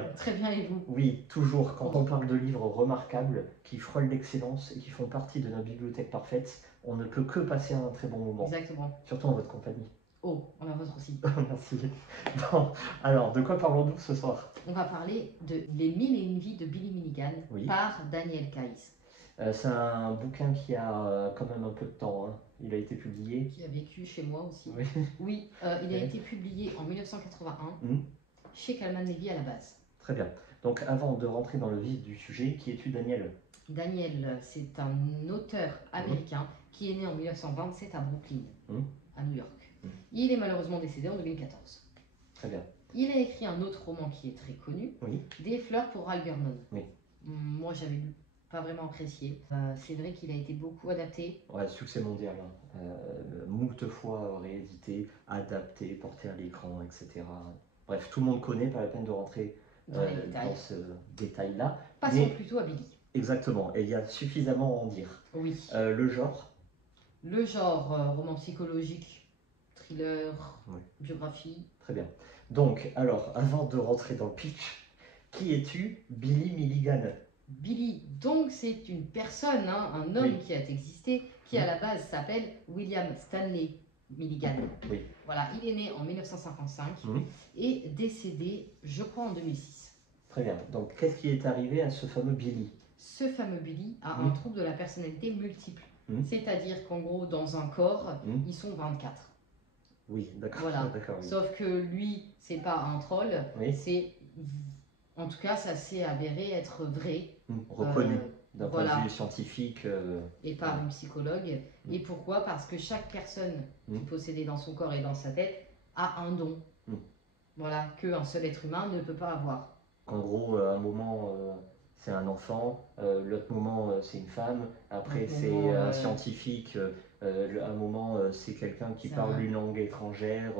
bien. Très bien, et vous? Oui, toujours, quand on parle de livres remarquables, qui frôlent l'excellence et qui font partie de notre bibliothèque parfaite, on ne peut que passer un très bon moment. Exactement. Surtout en votre compagnie. Oh, on la vôtre aussi. Merci. Bon, alors, de quoi parlons-nous ce soir? On va parler de Les Mille et une vies de Billy Milligan Oui. par Daniel Keyes. C'est un bouquin qui a quand même un peu de temps, hein. Il a été publié. Qui a vécu chez moi aussi. Oui. Oui, il a été publié en 1981 chez Calman Levy à la base. Très bien. Donc avant de rentrer dans le vif du sujet, qui es-tu, Daniel? Daniel, c'est un auteur américain qui est né en 1927 à Brooklyn, à New York. Il est malheureusement décédé en 2014. Très bien. Il a écrit un autre roman qui est très connu, Des fleurs pour Algernon. Oui. Moi, j'avais lu, pas vraiment apprécié. C'est vrai qu'il a été beaucoup adapté. Ouais, succès mondial. Moult fois réédité, adapté, porté à l'écran, etc. Bref, tout le monde connaît, pas la peine de rentrer dans ce détail-là. Passons plutôt à Billy. Exactement, et il y a suffisamment à en dire. Oui. Le genre? Le genre, roman psychologique, thriller, biographie. Très bien. Donc, alors, avant de rentrer dans le pitch, qui es-tu, Billy Milligan? Billy, donc c'est une personne, hein, un homme qui a existé, qui à la base s'appelle William Stanley Milligan. Oui. Voilà, il est né en 1955 et décédé, je crois, en 2006. Très bien. Donc, qu'est-ce qui est arrivé à ce fameux Billy? Ce fameux Billy a un trouble de la personnalité multiple. C'est-à-dire qu'en gros, dans un corps, ils sont 24. Oui, d'accord. Voilà. D'accord, oui. Sauf que lui, c'est pas un troll, c'est... En tout cas, ça s'est avéré être vrai. Reconnu d'un point de vue scientifique. Et par une psychologue. Et pourquoi? Parce que chaque personne qui possédait dans son corps et dans sa tête a un don. Voilà, qu'un seul être humain ne peut pas avoir. En gros, à un moment, c'est un enfant, l'autre moment, c'est une femme, après, c'est un scientifique, à un moment, c'est quelqu'un qui parle une langue étrangère,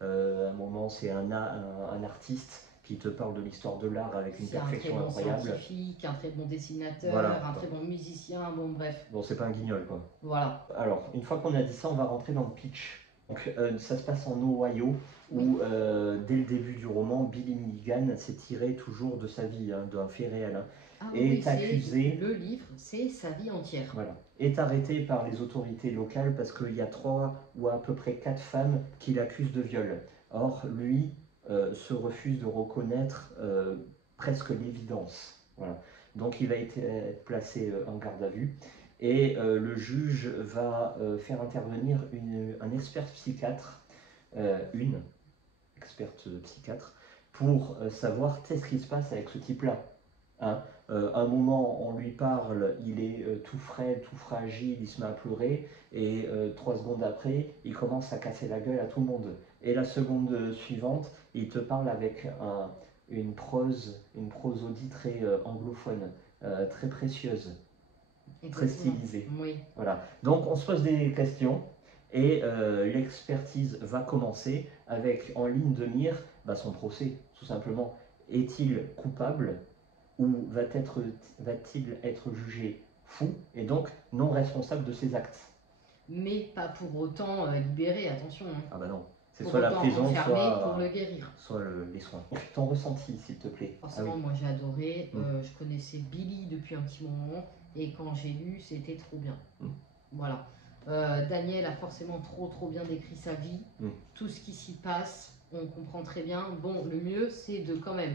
à un moment, c'est un artiste qui te parle de l'histoire de l'art avec une perfection incroyable. Un très bon scientifique, un très bon dessinateur, un très bon musicien, bon bref. Bon, c'est pas un guignol, quoi. Voilà. Alors, une fois qu'on a dit ça, on va rentrer dans le pitch. Donc, ça se passe en Ohio, où dès le début du roman, Billy Milligan s'est tiré toujours de sa vie, d'un fait réel. Et est accusé. Le livre, c'est sa vie entière. Voilà. Est arrêté par les autorités locales parce qu'il y a 3 ou à peu près 4 femmes qui l'accusent de viol. Or, lui se refuse de reconnaître presque l'évidence. Voilà. Donc, il va être placé en garde à vue. Et le juge va faire intervenir un expert psychiatre, une experte psychiatre, pour savoir qu'est-ce qui se passe avec ce type-là. Hein. Un moment, on lui parle, il est tout frêle, tout fragile, il se met à pleurer, et 3 secondes après, il commence à casser la gueule à tout le monde. Et la seconde suivante, il te parle avec une prosodie très anglophone, très précieuse. Très stylisé. Oui. Voilà. Donc on se pose des questions et l'expertise va commencer avec en ligne de mire son procès, tout simplement. Est-il coupable ou va-t-il être jugé fou et donc non responsable de ses actes? Mais pas pour autant libéré, attention. Ah bah non. C'est soit la prison, pour le guérir. Soit les soins. Ton ressenti, s'il te plaît. Forcément, moi j'ai adoré. Je connaissais Billy depuis un petit moment. Et quand j'ai lu, c'était trop bien. Voilà. Daniel a forcément trop bien décrit sa vie. Tout ce qui s'y passe, on comprend très bien. Bon, le mieux, c'est de quand même...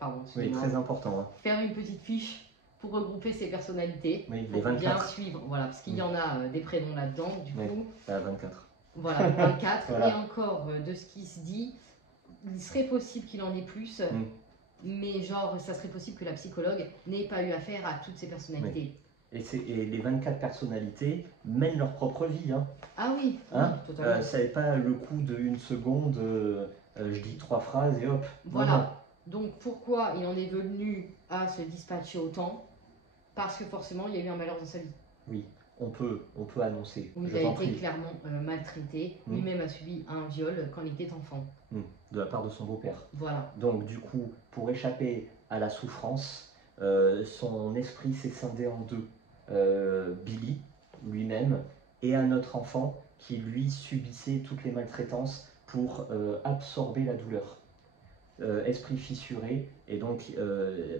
Pardon, oui, très important. Faire une petite fiche pour regrouper ses personnalités. Oui, pour les 24. Bien suivre. Voilà, parce qu'il y en a des prénoms là-dedans, du coup. 24. Voilà, 24. Voilà. Et encore, de ce qui se dit, il serait possible qu'il en ait plus. Mais genre, ça serait possible que la psychologue n'ait pas eu affaire à toutes ces personnalités. Oui. Et les 24 personnalités mènent leur propre vie. Hein. Ah oui, hein, oui, totalement. Ça n'est pas le coup d'une seconde, je dis 3 phrases et hop. Voilà. Non. Donc pourquoi il en est venu à se dispatcher autant? Parce que forcément, il y a eu un malheur dans sa vie. Oui, on peut annoncer. Il a été clairement maltraité. Lui-même a subi un viol quand il était enfant. De la part de son beau-père. Voilà. Donc du coup, pour échapper à la souffrance, son esprit s'est scindé en deux. Billy, lui-même, et un autre enfant qui, lui, subissait toutes les maltraitances pour absorber la douleur. esprit fissuré, et donc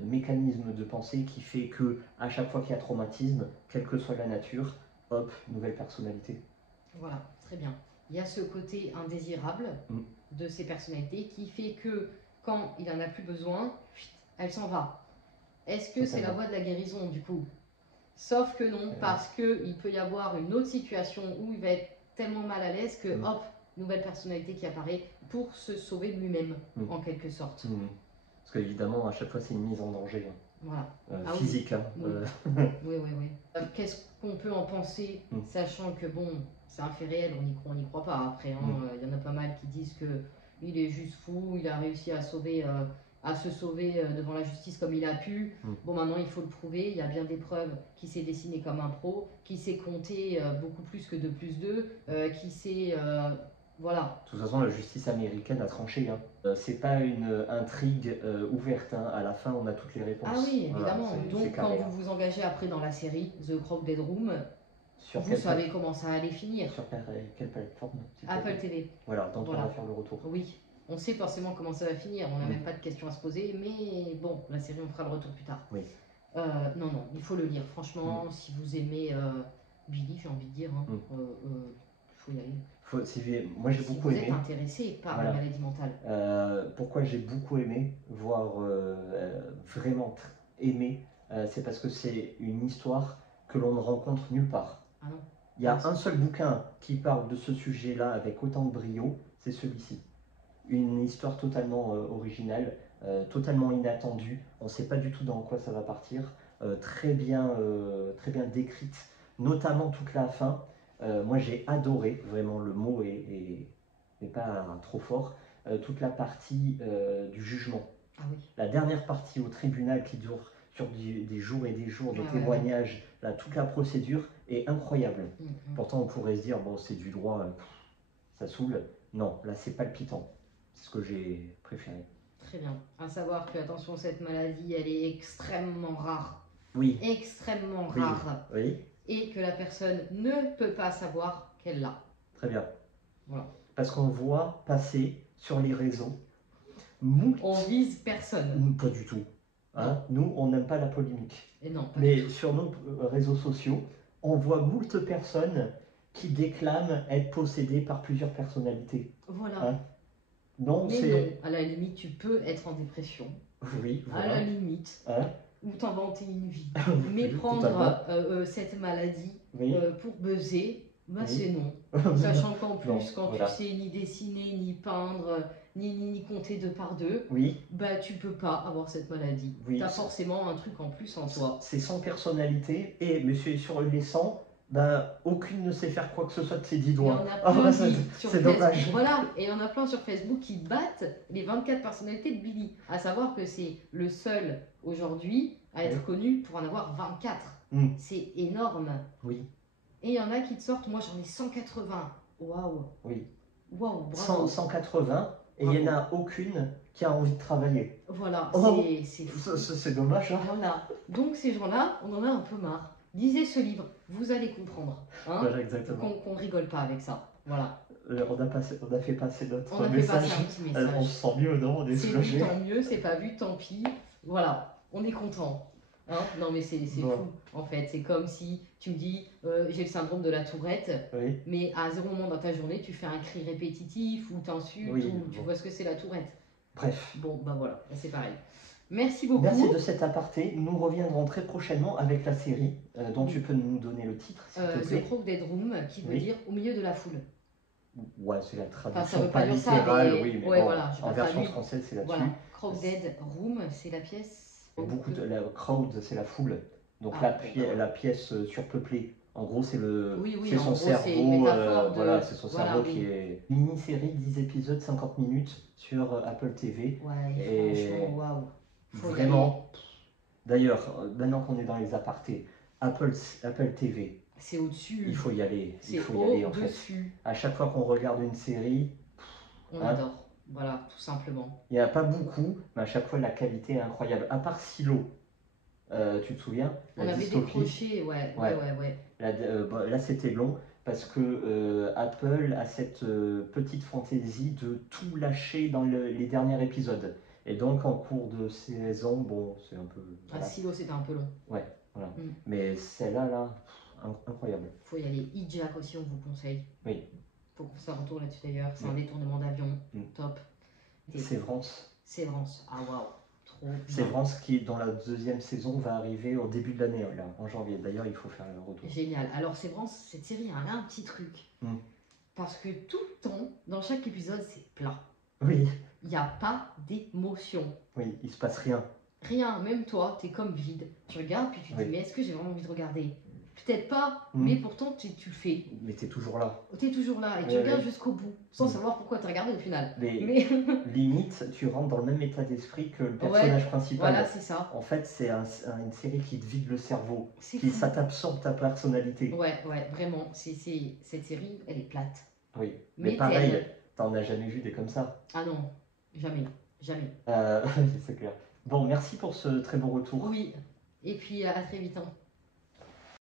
mécanisme de pensée qui fait que à chaque fois qu'il y a traumatisme, quelle que soit la nature, hop, nouvelle personnalité. Voilà, très bien. Il y a ce côté indésirable de ces personnalités qui fait que quand il n'en a plus besoin, elle s'en va. Est-ce que c'est la voie de la guérison du coup? Sauf que non, parce qu'il peut y avoir une autre situation où il va être tellement mal à l'aise que hop, nouvelle personnalité qui apparaît pour se sauver de lui-même, en quelque sorte. Parce qu'évidemment, à chaque fois, c'est une mise en danger. Voilà. Physique. Oui. Oui. Qu'est-ce qu'on peut en penser, sachant que bon, c'est un fait réel, on n'y croit pas après. Il y en a pas mal qui disent que il est juste fou, il a réussi à se sauver devant la justice comme il a pu. Bon, maintenant il faut le prouver, il y a bien des preuves qu'il s'est dessiné comme un pro, qu'il sait compter beaucoup plus que 2 plus 2, qu'il sait... voilà. De toute façon, la justice américaine a tranché. C'est pas une intrigue ouverte. À la fin, on a toutes les réponses. Ah oui, évidemment. Voilà, donc, quand vous vous engagez après dans la série The Crooked Dead Room, vous savez comment ça allait finir. Sur quelle plateforme? Apple TV. Voilà, donc on va faire le retour. Oui, on sait forcément comment ça va finir. On n'a même pas de questions à se poser. Mais bon, la série, on fera le retour plus tard. Oui. Non, il faut le lire. Franchement, si vous aimez Billy, j'ai envie de dire, faut y aller. Moi j'ai beaucoup aimé. Vous êtes intéressé par la maladie mentale. Pourquoi j'ai beaucoup aimé, voire vraiment aimé, c'est parce que c'est une histoire que l'on ne rencontre nulle part. Ah non. Il y a un seul bouquin qui parle de ce sujet-là avec autant de brio, c'est celui-ci. Une histoire totalement originale, totalement inattendue. On ne sait pas du tout dans quoi ça va partir. Très bien décrite, notamment toute la fin. Moi j'ai adoré, vraiment le mot est pas trop fort, toute la partie du jugement. Ah oui. La dernière partie au tribunal qui dure sur des jours et des jours, des témoignages, là, toute la procédure est incroyable. Pourtant on pourrait se dire, bon c'est du droit, ça saoule. Non, là c'est palpitant. C'est ce que j'ai préféré. Très bien. À savoir que, attention, cette maladie, elle est extrêmement rare. Oui. Extrêmement rare. Oui. Et que la personne ne peut pas savoir qu'elle l'a. Très bien. Voilà. Parce qu'on voit passer sur les réseaux. On vise personne. Pas du tout. Nous, on n'aime pas la polémique. Et non, mais sur nos réseaux sociaux, on voit moult personnes qui déclament être possédées par plusieurs personnalités. Voilà. Non, à la limite, tu peux être en dépression. Oui, voilà. À la limite. Ou t'inventer une vie. Mais prendre cette maladie pour buzzer, c'est non. Sachant qu'en plus, quand tu sais ni dessiner, ni peindre, ni compter 2 par 2, tu peux pas avoir cette maladie. Tu as forcément un truc en plus en toi. C'est sans personnalité, et monsieur sur les 100, aucune ne sait faire quoi que ce soit de ses 10 doigts. C'est dommage. Voilà, et il y en a plein sur Facebook qui battent les 24 personnalités de Billy. À savoir que c'est le seul aujourd'hui à être connu pour en avoir 24. C'est énorme. Oui. Et il y en a qui te sortent, moi j'en ai 180. Waouh. Oui. Waouh, bravo. 180, et il n'y en a aucune qui a envie de travailler. Voilà, c'est dommage. Voilà. Donc ces gens-là, on en a un peu marre. Lisez ce livre, vous allez comprendre. Voilà, exactement. Qu'on rigole pas avec ça. Voilà. On a fait passer notre message. On a fait passer un petit message. On se sent mieux, non? On est soulagé. C'est vu, tant mieux, c'est pas vu, tant pis. Voilà, on est content. Non mais c'est fou en fait, c'est comme si tu me dis j'ai le syndrome de la tourette, mais à 0 moment dans ta journée tu fais un cri répétitif ou t'insultes ou tu vois ce que c'est la tourette. Bref. Bon voilà, c'est pareil. Merci beaucoup. Merci de cet aparté, nous reviendrons très prochainement avec la série dont tu peux nous donner le titre s'il te plaît. The Crooked Dead Room, qui veut dire au milieu de la foule. Ouais, c'est la traduction, ça veut pas dire littérale, ça, mais voilà, en version française c'est là-dessus. Voilà. Crooked Dead Room, c'est la pièce. La crowd, c'est la foule, donc la pièce surpeuplée. En gros, c'est son cerveau, c'est son cerveau qui est... Mini-série, 10 épisodes, 50 minutes sur Apple TV. Ouais, et franchement, waouh. Vraiment. D'ailleurs, maintenant qu'on est dans les apartés, Apple TV. C'est au-dessus. Il faut y aller. Il faut y aller en fait. À chaque fois qu'on regarde une série, on adore. Voilà, tout simplement. Il n'y en a pas beaucoup, mais à chaque fois la qualité est incroyable. À part Silo, tu te souviens? On avait décroché, ouais. Là c'était long parce que Apple a cette petite fantaisie de tout lâcher dans les derniers épisodes. Et donc en cours de saison, bon, c'est un peu... Voilà. Silo, c'était un peu long. Ouais, voilà. Mais celle-là, incroyable. Faut y aller. E-Jack aussi, on vous conseille. Oui. Faut qu'on fasse un retour là-dessus d'ailleurs. C'est un détournement d'avion. Top. Sévrance. Sévrance. Ah waouh. Trop bien. Sévrance qui, dans la 2e saison, va arriver au début de l'année, là, en janvier. D'ailleurs, il faut faire le retour. Génial. Alors Sévrance, cette série, elle a un petit truc. Parce que tout le temps, dans chaque épisode, c'est plat. Oui. Il n'y a pas d'émotion. Oui, il se passe rien. Rien, même toi, t'es comme vide. Tu regardes, puis tu te dis, mais est-ce que j'ai vraiment envie de regarder? Peut-être pas, mais pourtant tu le fais. Mais t'es toujours là. T'es toujours là, et tu regardes jusqu'au bout, sans savoir pourquoi t'as regardé au final. Mais limite, tu rentres dans le même état d'esprit que le personnage principal. Voilà, c'est ça. En fait, c'est une série qui te vide le cerveau, ça t'absorbe ta personnalité. Ouais, vraiment. Cette série, elle est plate. Oui, mais pareil, t'en as jamais vu des comme ça. Ah non, jamais. C'est clair. Bon, merci pour ce très bon retour. Oui, et puis à très vite. Hein.